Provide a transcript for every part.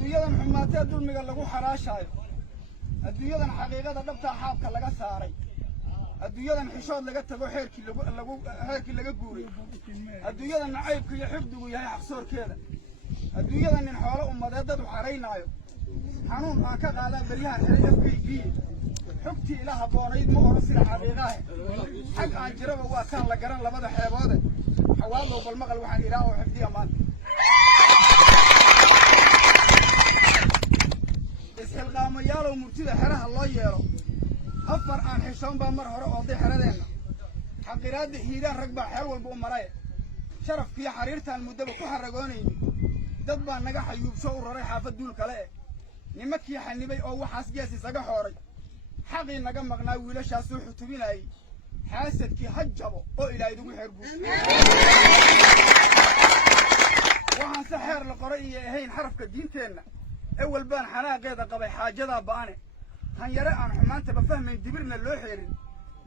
adduunyadan xumaatee dulmiga lagu xaraashaayo adduunyadan xaqiiqada dhabtaa xaabka laga saaray adduunyadan xishood laga tago xeerkii laga guuray adduunyadan nacaybka iyo xifdigu yahay xaqsoorkeeda adduunyadan nin xoolo ummadee dad u xaraynaayo xanuun aan ka qaadaa beryahan xeray FKG xogtii ila habboonayd ma oran sida xaqiiqaahe xag aan jiraba waa kaan la garan labada xeeboode xawaadow balmaqal waxaan ilaa oo xifdiya maanta isxilqaamayaalow murtida xeraha loo yeelo afar aan xishoon baa mar hore ooday xeradeenna xaqiraadda hiiraan rag baa xeel walba u maraye sharafkiiyo xariirtaan muddaba ku xaragoonayni dad baa naga xayuubsho u raray xaafad duul kale eh nimankii xanibay oo waxaas gees isaga xooray xaqii naga maqnaa wiilashaasuu xutubinayay xaasadkii ha jabo oo ilaahay idugu xeer guud waxaan se xeer la qoray iyo ahayn xarafka diinteenna ewel baan xanaaqeeda qabay xaajadaa ba'ane hanyare aan xumaantaba fahmayn dibirna loo xeerin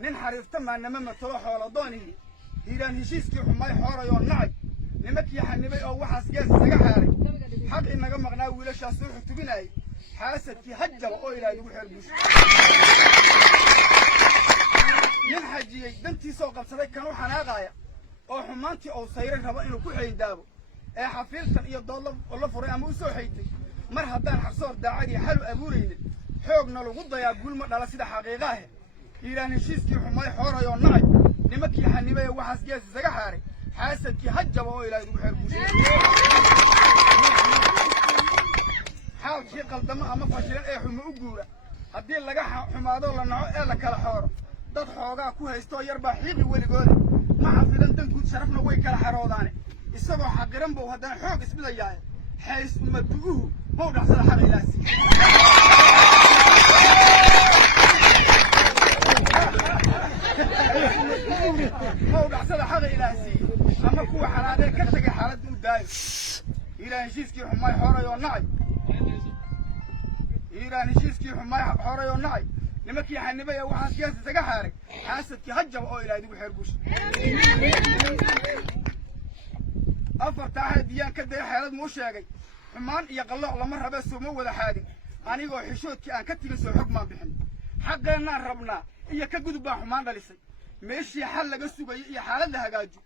nin xariifta maanama matalo xooladoonihii hiiraan heshiiskii xumaay xoorayoo nacay nimankii xanibay oo waxaas gees isaga xaaray xaqii naga maqnaa wiilashaasuu xutubinayay xaasadkii ha jabo oo ilaahay idugu xeer guud nin xajiyey dantiisoo qabsaday kan u xanaaqaaya oo xumaantii ou sayray rabo inuu ku xeyndaabo ee xafiiltan iyo dood la furay ama u soo xaytay mar haddaan xaqsoor daacadii xalu abuuraynin xoogna lagu dayaa guul ma dhala sida xaqiiqaahe hiiraan heshiiskii xumaay xoorayoo nacay nimankii xanibay ee waxaas gees isaga xaaray xaasadkii ha jabo oo ilaahay idugu xeer guud xaalkii qaldamo ama fashilan ee xumo u guura haddii laga xumaadoo la naco ee la kala xooro dad xoogaa ku haystoo yar baa xiiqi weligooda ma xafidan danguud sharafna way kala xaroodaane isagoo xaqiran buu haddana xoog isbidayaaye xays umadu'uhu how dhacsada xaqa ilaasi how dhacsada xaqa ilaasiiye ama kuwa xanaaqee ka tegay xaaladda u daayo hiiraan heshiiskii xumaay xoorayoo nacay hiiraan heshiiskii xumaay xoorayoo nacay nimankii xanibay ee waxaas gees isaga xaaray xaasadkii ha jabo oo ilaahay idugu xeer guusha afartaa xadiyaan ka daya xeelad muu sheegay xumaan iyo qallooc lama rabee sooma wada xaadin anigoo xishoodkii aan ka tegin soo xog maan bixin xaqeennaan rabnaa iyo ka gudub baan xumaan dhalisay meeshii xal laga sugayo iyo xaalad la hagaajo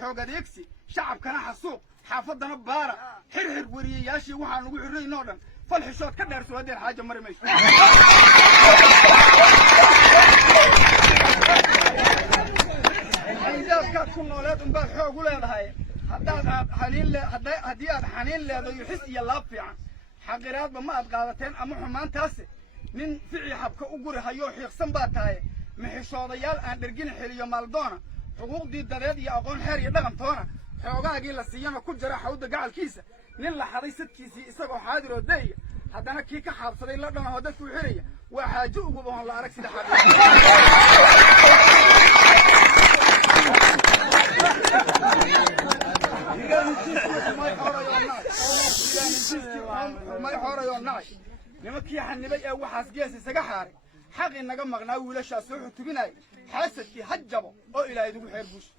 xoog adeegsi shacabkana xasuuq xaafaddana baara xirxir weriyayaashii waxaan ugu xirraynoo dhan fal xishood ka dheer soohadeer xaaja mari mayso xaydaadkaad ku nooleed unbaad xoog u leedahay haddii aad xaniin leedayo xis iyo laab fiican xaqiraadba ma aad qaadateen ama xumaantaase nin ficii xabka u guri hayoo xiiqsan baa tahay maxishoodayaal aan dhergina xeliyo maaldoona xuquuqdii dadeed iyo aqoon xeer iyo dhaqantoona xoogaagii la siiyana ku jira xawda gacalkiisa nin la xaday sadkiisii isagoo xaadir oo dayya haddana kii ka xaabsaday la dhanahoo dadkuu xiraya waa xaajo uguba oon la arag sida may xoorayoo nacay nimankii xanibay ee waxaas gees isaga xaaray xaqii naga maqnaa wiilashaas soo xutubinaya xaasadkii ha jabo oo ilaahay idugu xeer guusha